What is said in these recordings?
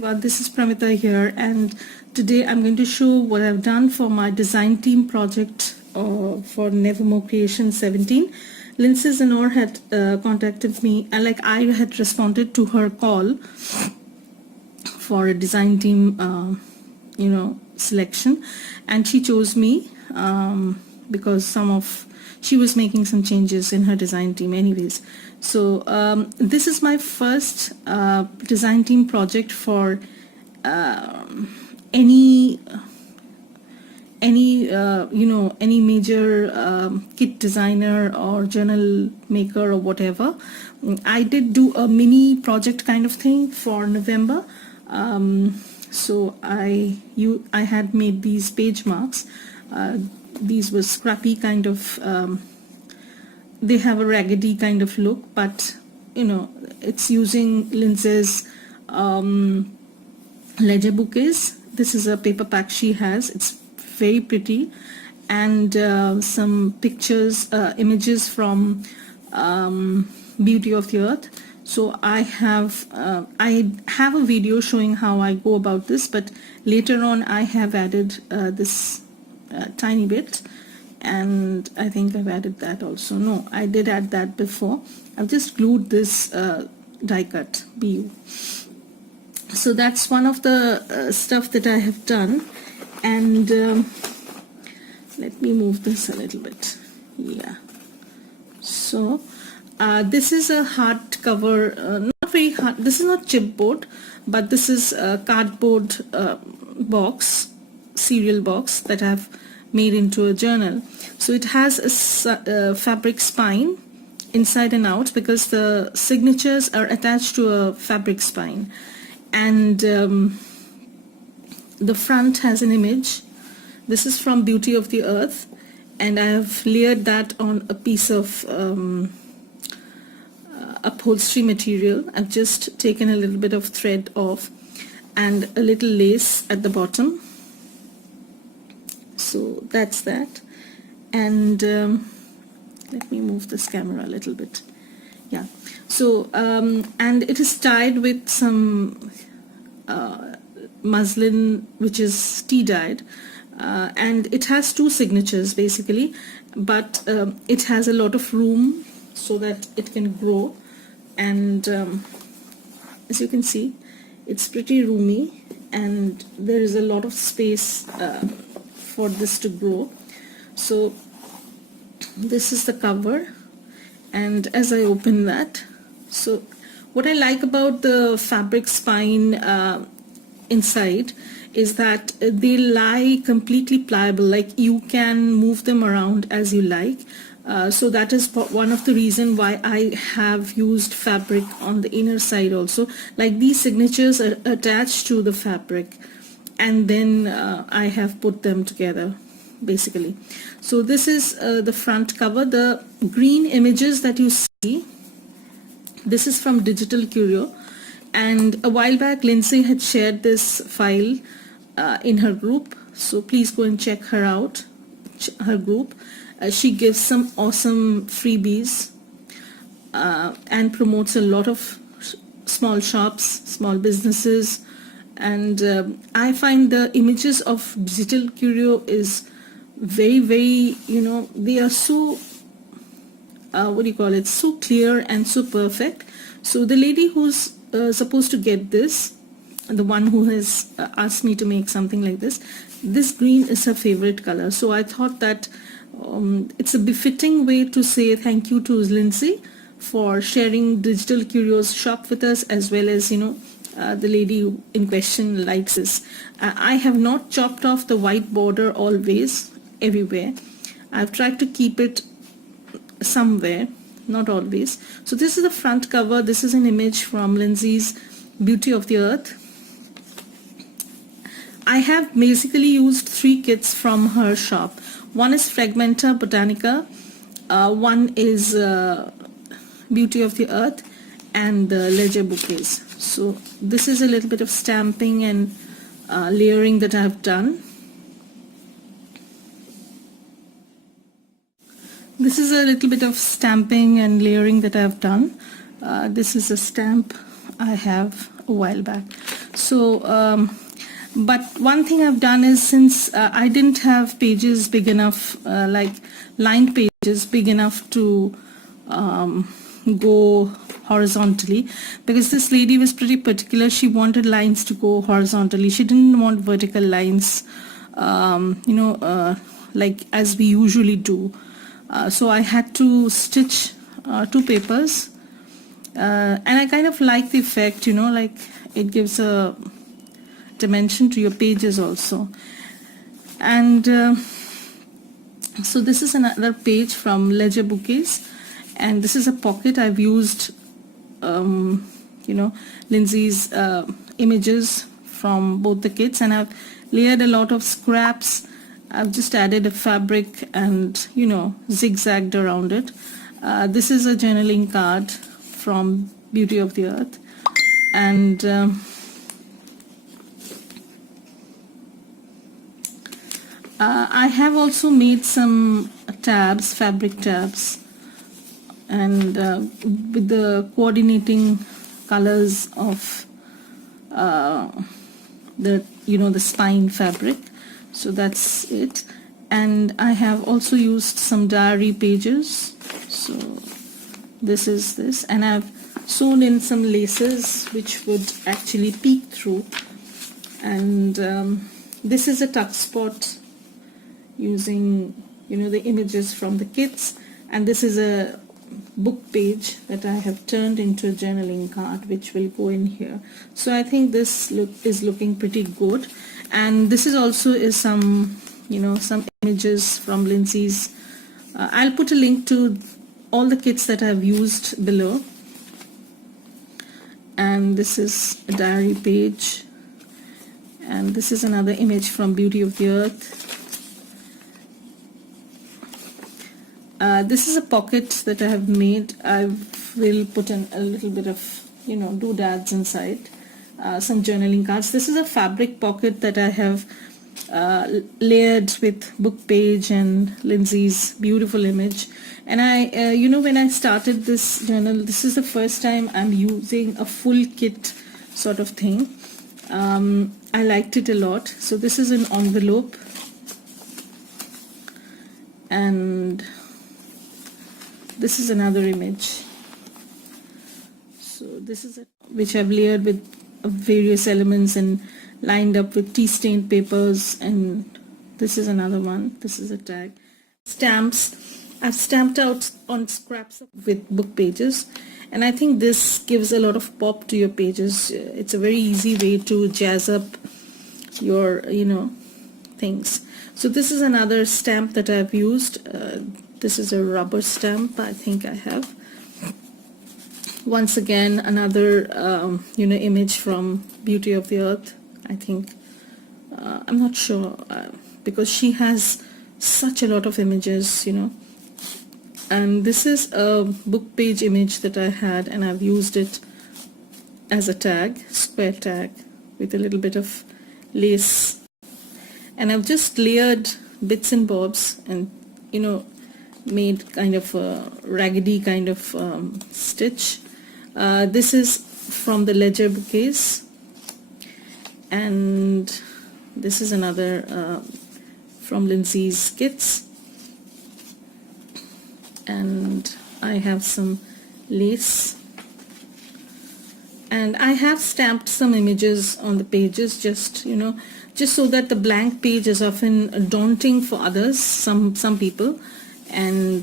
this is Pramita here, and today I'm going to show what I've done for my design team project for Nevermore Creations17. Lindsay Zenor had contacted me, and I had responded to her call for a design team selection, and she chose me because she was making some changes in her design team anyways. So this is my first design team project for any major kit designer or journal maker or whatever. I did do a mini project kind of thing for November. So I had made these page marks. These were scrappy kind of, they have a raggedy kind of look, but it's using Lindsay's ledger bouquets. This is a paper pack she has. It's very pretty, and some pictures, images from Beauty of the Earth. So I have a video showing how I go about this, but later on I have added this tiny bit, and I think I've added that also. No, I did add that before. I've just glued this die cut BU. So that's one of the stuff that I have done, and let me move this a little bit. Yeah. So this is a hardcover, not very hard. This is not chipboard, but this is a cardboard box, cereal box that I've made into a journal. So it has a fabric spine inside and out, because the signatures are attached to a fabric spine, and the front has an image. This is from Beauty of the Earth, and I have layered that on a piece of upholstery material. I've just taken a little bit of thread off and a little lace at the bottom. So that's that, and let me move this camera a little bit. Yeah. So and it is tied with some muslin, which is tea dyed, and it has two signatures basically, but it has a lot of room so that it can grow, and as you can see, it's pretty roomy, and there is a lot of space for this to grow. So this is the cover, and as I open that, so what I like about the fabric spine inside is that they lie completely pliable, like you can move them around as you like. So that is one of the reasons why I have used fabric on the inner side also. Like these signatures are attached to the fabric, and then I have put them together basically. So this is the front cover. The green images that you see, this is from Digital Curio, and a while back Lindsay had shared this file in her group, so please go and check her out, her group. She gives some awesome freebies and promotes a lot of small shops, small businesses, and I find the images of Digital Curio is very, they are so so clear and so perfect. So the lady who's supposed to get this, the one who has asked me to make something like this green is her favorite color. So I thought that it's a befitting way to say thank you to Lindsay for sharing Digital Curio's shop with us, as well as the lady in question likes this. I have not chopped off the white border always, everywhere. I've tried to keep it somewhere, not always. So this is the front cover. This is an image from Lindsay's Beauty of the Earth. I have basically used 3 kits from her shop. One is Fragmenta Botanica, one is Beauty of the Earth, and the ledger bouquets. So this is a little bit of stamping and layering that I've done. This is a little bit of stamping and layering that I've done. This is a stamp I have a while back. So but one thing I've done is, since I didn't have pages big enough, like lined pages big enough to go horizontally, because this lady was pretty particular. She wanted lines to go horizontally. She didn't want vertical lines, like as we usually do. So I had to stitch two papers, and I kind of like the effect, like it gives a dimension to your pages also. And so this is another page from Ledger Bouquets, and this is a pocket. I've used Lindsay's images from both the kits, and I've layered a lot of scraps. I've just added a fabric and zigzagged around it. This is a journaling card from Beauty of the Earth, and I have also made some tabs, fabric tabs, and with the coordinating colors of the spine fabric. So that's it. And I have also used some diary pages. So this is this, and I've sewn in some laces which would actually peek through. And this is a tuck spot using the images from the kits, and this is a book page that I have turned into a journaling card which will go in here. So I think this is looking pretty good. And this is also some some images from Lindsay's. I'll put a link to all the kits that I've used below. And this is a diary page, and this is another image from Beauty of the Earth. This is a pocket that I have made. I will put in a little bit of doodads inside, some journaling cards. This is a fabric pocket that I have layered with book page and Lindsay's beautiful image. And I when I started this journal, this is the first time I'm using a full kit sort of thing. I liked it a lot. So this is an envelope, and this is another image. So this is which I've layered with various elements and lined up with tea stained papers. And this is another one. This is a tag. Stamps. I've stamped out on scraps with book pages, and I think this gives a lot of pop to your pages. It's a very easy way to jazz up your things. So this is another stamp that I've used. This is a rubber stamp, I think I have. Once again, another image from Beauty of the Earth. I think I'm not sure because she has such a lot of images, And this is a book page image that I had, and I've used it as a tag, square tag, with a little bit of lace. And I've just layered bits and bobs and made kind of a raggedy kind of stitch. This is from the Ledger Bouquets, and this is another from Lindsay's kits. And I have some lace, and I have stamped some images on the pages, just so that the blank page is often daunting for others, some people. And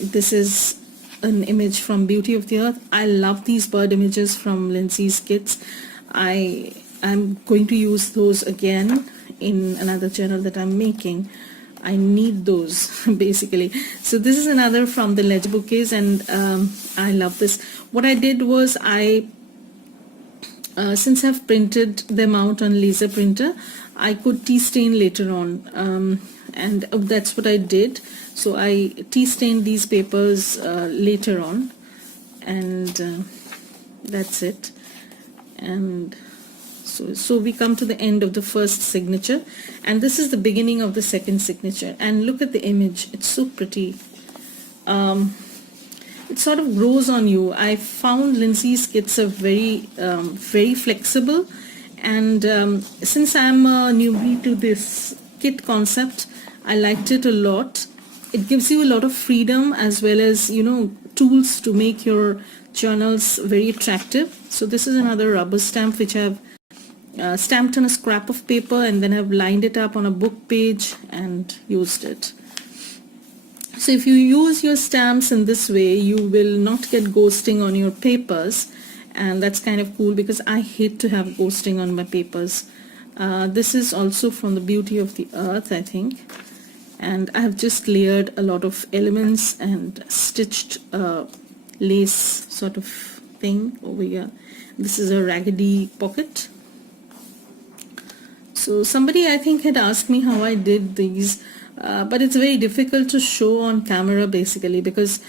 this is an image from Beauty of the Earth. I love these bird images from Lindsay's kits. I'm going to use those again in another journal that I'm making. I need those basically. So this is another from the Ledger Bouquets, and I love this. What I did was since I've printed them out on laser printer, I could tea stain later on, and that's what I did. So I tea stained these papers later on, and that's it. And so we come to the end of the first signature, and this is the beginning of the second signature. And look at the image, it's so pretty. It sort of grows on you. I found Lindsay's kits are very flexible, And since I'm a newbie to this kit concept, I liked it a lot. It gives you a lot of freedom as well as, you know, tools to make your journals very attractive. So this is another rubber stamp which I've stamped on a scrap of paper, and then I've lined it up on a book page and used it. So if you use your stamps in this way, you will not get ghosting on your papers, and that's kind of cool because I hate to have ghosting on my papers. This is also from the Beauty of the Earth, I think, and I have just layered a lot of elements and stitched a lace sort of thing over here. This is a raggedy pocket. So somebody, I think, had asked me how I did these, but it's very difficult to show on camera basically because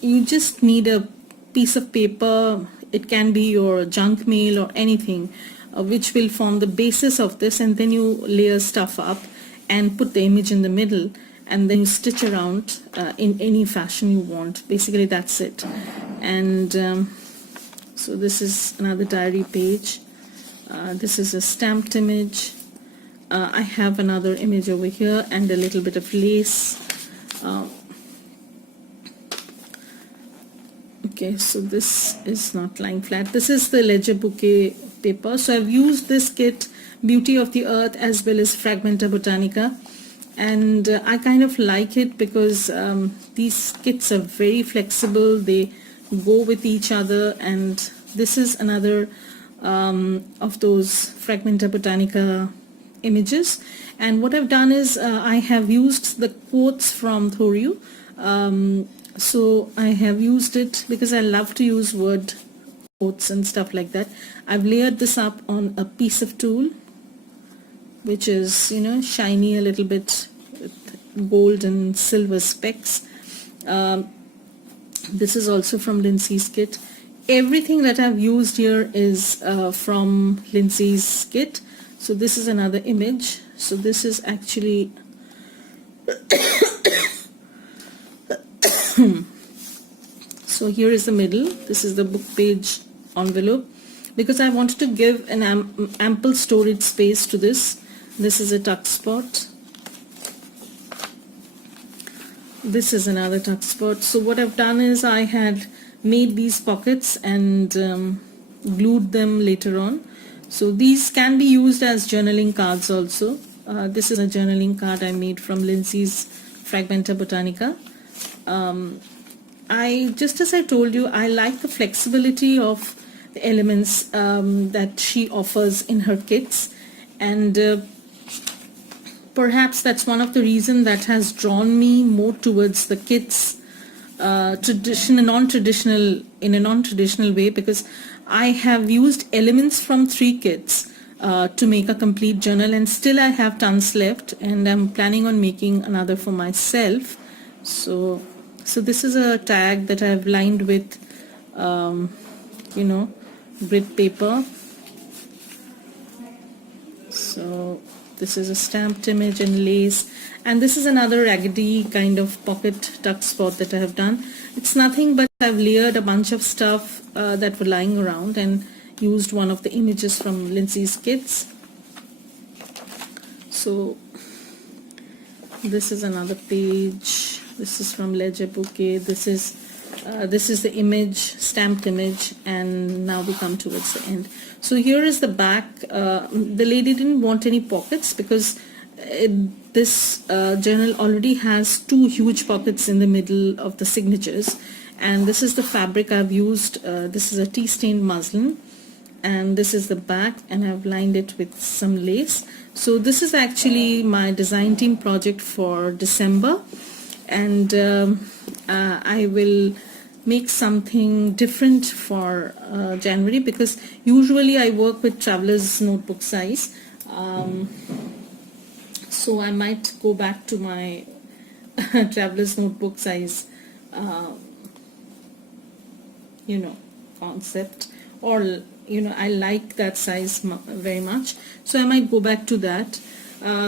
you just need a piece of paper. It can be your junk mail or anything, which will form the basis of this, and then you layer stuff up and put the image in the middle, and then you stitch around in any fashion you want. Basically that's it. And so this is another diary page. This is a stamped image. I have another image over here and a little bit of lace. Okay, so this is not lying flat. This is the ledger bouquet paper. So I've used this kit, Beauty of the Earth as well as Fragmenta Botanica, and I kind of like it because these kits are very flexible. They go with each other, and this is another of those Fragmenta Botanica images. And what I've done is I have used the quotes from Thoryu. So I have used it because I love to use word quotes and stuff like that. I've layered this up on a piece of tulle which is, you know, shiny a little bit with gold and silver specks. This is also from Lindsay's kit. Everything that I've used here is from Lindsay's kit. So this is another image. So this is actually so here is the middle. This is the book page envelope because I wanted to give an ample storage space to this. This is a tuck spot. This is another tuck spot. So what I've done is I had made these pockets and glued them later on. So these can be used as journaling cards also. This is a journaling card I made from Lindsay's Fragmenta Botanica. Just as I told you, I like the flexibility of the elements that she offers in her kits, and perhaps that's one of the reasons that has drawn me more towards the kits in a non-traditional way, because I have used elements from 3 kits to make a complete journal, and still I have tons left, and I'm planning on making another for myself. So this is a tag that I've lined with you know, grit paper. So this is a stamped image and lace, and this is another raggedy kind of pocket tuck spot that I have done. It's nothing but I've layered a bunch of stuff that were lying around and used one of the images from Lindsay's kits. So this is another page. This is from Ledger Bouquet. This is the image, stamped image, and now we come towards the end. So here is the back. The lady didn't want any pockets because this journal already has 2 huge pockets in the middle of the signatures, and this is the fabric I've used. This is a tea-stained muslin, and this is the back, and I've lined it with some lace. So this is actually my design team project for December, and I will make something different for January, because usually I work with traveler's notebook size. So I might go back to my traveler's notebook size you know, concept, or you know, I like that size very much, so I might go back to that.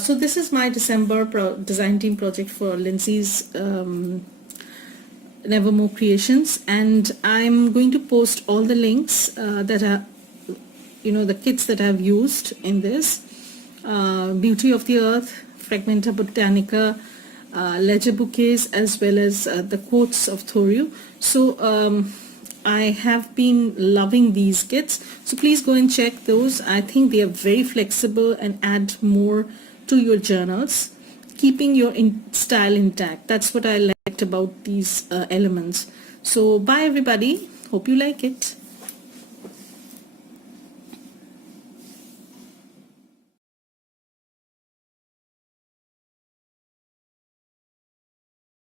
So this is my December design team project for Lindsay's Nevermore Creations, and I'm going to post all the links that are the kits that I've used in this. Beauty of the Earth, Fragmenta Botanica, ledger bouquets, as well as the quotes of Thoreau. So I have been loving these kits, so please go and check those. I think they are very flexible and add more to your journals, keeping your style intact. That's what I liked about these elements. So bye everybody, hope you like it.